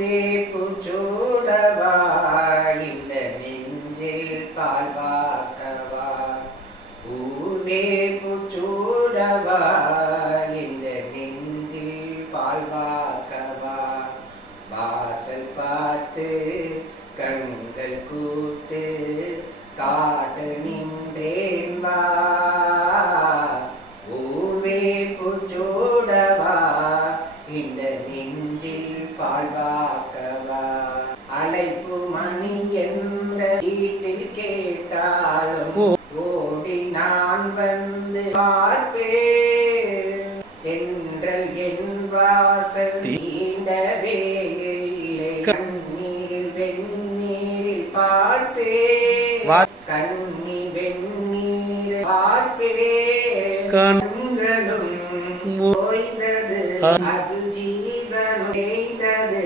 பூவே பூச்சூடவா இந்த நெஞ்சில் பால் வாக்கவா பூவே பூச்சூடவா இந்த நெஞ்சில் பால் வாக்கவா வாசல் பார்த்து கண்கள் கூத்து காட்டு நின்றேன் வா பூவே பூச்சூடவா இந்த நெஞ்சில் பால் வாக்கவா அழைப்பு மணி எந்த வீட்டில் கேட்டாலும் ஓடி நான் வந்து பார்ப்பேன் என்றல் என் வாசல் தீண்டவே இல்லை கண்ணீரில் வெந்நீரில் பார்ப்பேன் கண்ணி வெந்நீர் பார்ப்பேன் கண்களும் ஓய்ந்தது அது ஜீவன் தேய்ந்தது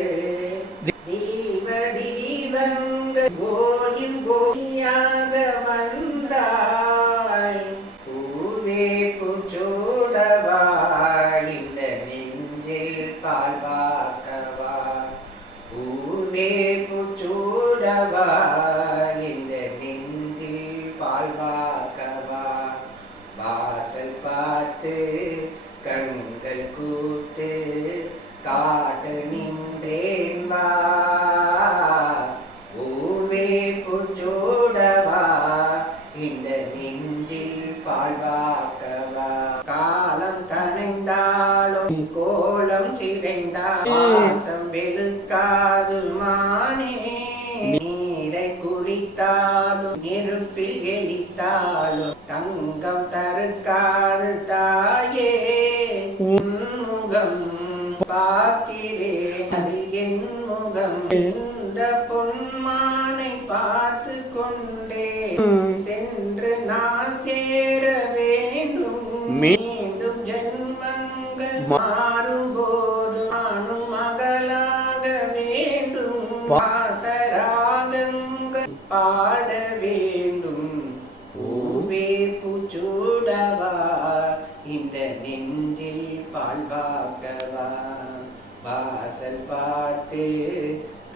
தீப தீபங்கள் ஓயும் கோயாக வந்தாய் பூவே பூச்சூடவா இந்த நெஞ்சில் பால் வாக்கவா பூவே பூச்சூடவா இந்த நெஞ்சில் பால் வாக்கவா வாசல் பார்த்து கண்கள் கூத்து காட்டு நின்றேன் வா பூவே பூச்சூடவா இந்த நெஞ்சில் பால் வாக்கவா காலம் கனைந்தாலும் கோலம் சிதைந்தாலும் வெளுக்காது மானே நீரை குடித்தாலும் நெருப்பில் எரித்தாலும் தங்கம் தருக்காது தாயே முகம் பார்க்கிறேன் அதில் என் முகம் இந்த பொன்மானை பார்த்து கொண்டே சென்று நான் சேர வேண்டும் மீண்டும் ஜென்மங்கள் மாறும்போது நானும் மகளாக வேண்டும் வாசராகங்கள் பாட வேண்டும் பூவே பூச்சூடவா இந்த நெஞ்சில் பால் வாக்கவா வாசல் பார்த்து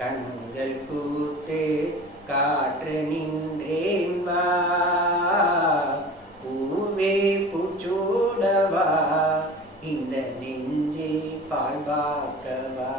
கண்கள் கூத்து காற்று நின்றேன் வா பூவே பூச்சூடவா இந்த நெஞ்சில் பால் வாக்கவா